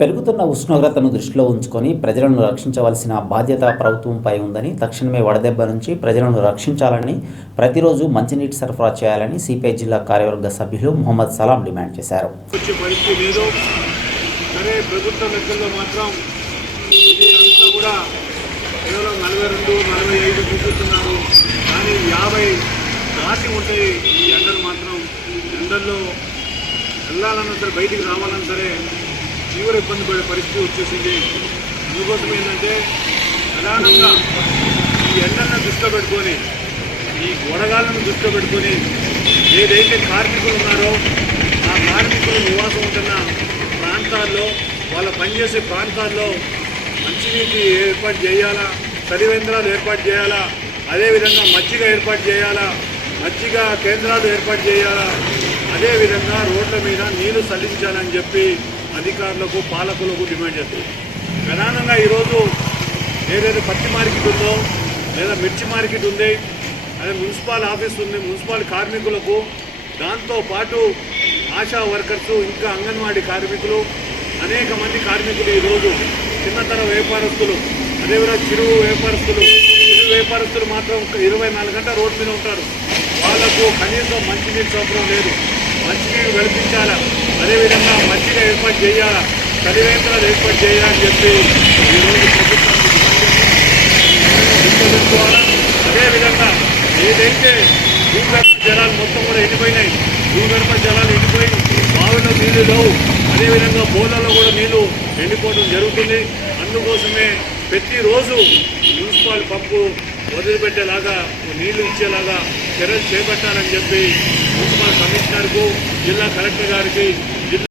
పెరుగుతున్న ఉష్ణోగ్రతను దృష్టిలో ఉంచుకొని ప్రజలను రక్షించవలసిన బాధ్యత ప్రభుత్వంపై ఉందని తక్షణమే వడదెబ్బ నుంచి ప్రజలను రక్షించాలని ప్రతిరోజు మంచినీటి సరఫరా చేయాలని సిపిఐ జిల్లా కార్యవర్గ సభ్యులు మొహమ్మద్ సలాం డిమాండ్ చేశారు. ఉంటాయి ఈ ఎండలు మాత్రం ఎండల్లో వెళ్ళాలన్నా సరే బయటికి రావాలన్నా సరే తీవ్ర ఇబ్బంది పడే పరిస్థితి వచ్చేసింది. అందుకోసం ఏంటంటే ప్రధానంగా ఈ ఎండలను దృష్టిలో పెట్టుకొని ఈ గొడగాలను దృష్టిలో పెట్టుకొని ఏదైతే కార్మికులు ఉన్నారో ఆ కార్మికులు నివాసం ఉంటున్న ప్రాంతాల్లో వాళ్ళ పనిచేసే ప్రాంతాల్లో మంచినీటి ఏర్పాటు చేయాలా చలివేంద్రాలు ఏర్పాటు చేయాలా అదేవిధంగా మజ్జిగ ఏర్పాటు చేయాలా మజ్జిగ కేంద్రాలు ఏర్పాటు చేయాలా అదేవిధంగా రోడ్ల మీద నీళ్ళు చల్లించాలని చెప్పి అధికారులకు పాలకులకు డిమాండ్ చేస్తుంది. ప్రధానంగా ఈరోజు ఏదైతే పత్తి మార్కెట్ ఉందో లేదా మిర్చి మార్కెట్ ఉంది అదే మున్సిపల్ ఆఫీస్ ఉంది మున్సిపల్ కార్మికులకు దాంతో పాటు ఆశా వర్కర్స్ ఇంకా అంగన్వాడీ కార్మికులు అనేక మంది కార్మికులు ఈరోజు చిన్నతర వ్యాపారస్తులు అదేవిధంగా చిరు వ్యాపారస్తులు చిరు వ్యాపారస్తులు మాత్రం ఇరవై నాలుగు గంటల రోడ్డు మీద ఉంటారు. వాళ్ళకు కనీసం మంచినీటి సౌకర్యం లేదు. మంచినీరు వెలిపించాలా అదేవిధంగా మంచిగా ఏర్పాటు చేయాలా? చలివేంద్రాలు ఏర్పాటు చేయాలని చెప్పి ఈరోజు ప్రభుత్వానికి అదేవిధంగా ఏదైతే భూగర్భ జలాలు మొత్తం కూడా ఎండిపోయినాయి భూగర్భ జలాలు ఎండిపోయి బావిలో నీళ్ళు లేవు. అదేవిధంగా బోర్లలో కూడా నీళ్ళు ఎండిపోవడం జరుగుతుంది. అందుకోసమే ప్రతిరోజు మున్సిపల్ పంపు వదిలిపెట్టేలాగా నీళ్ళు ఇచ్చేలాగా చర్యలు చేపట్టాలని చెప్పి మున్సిపల్ కమిషనర్కు జిల్లా కలెక్టర్ గారికి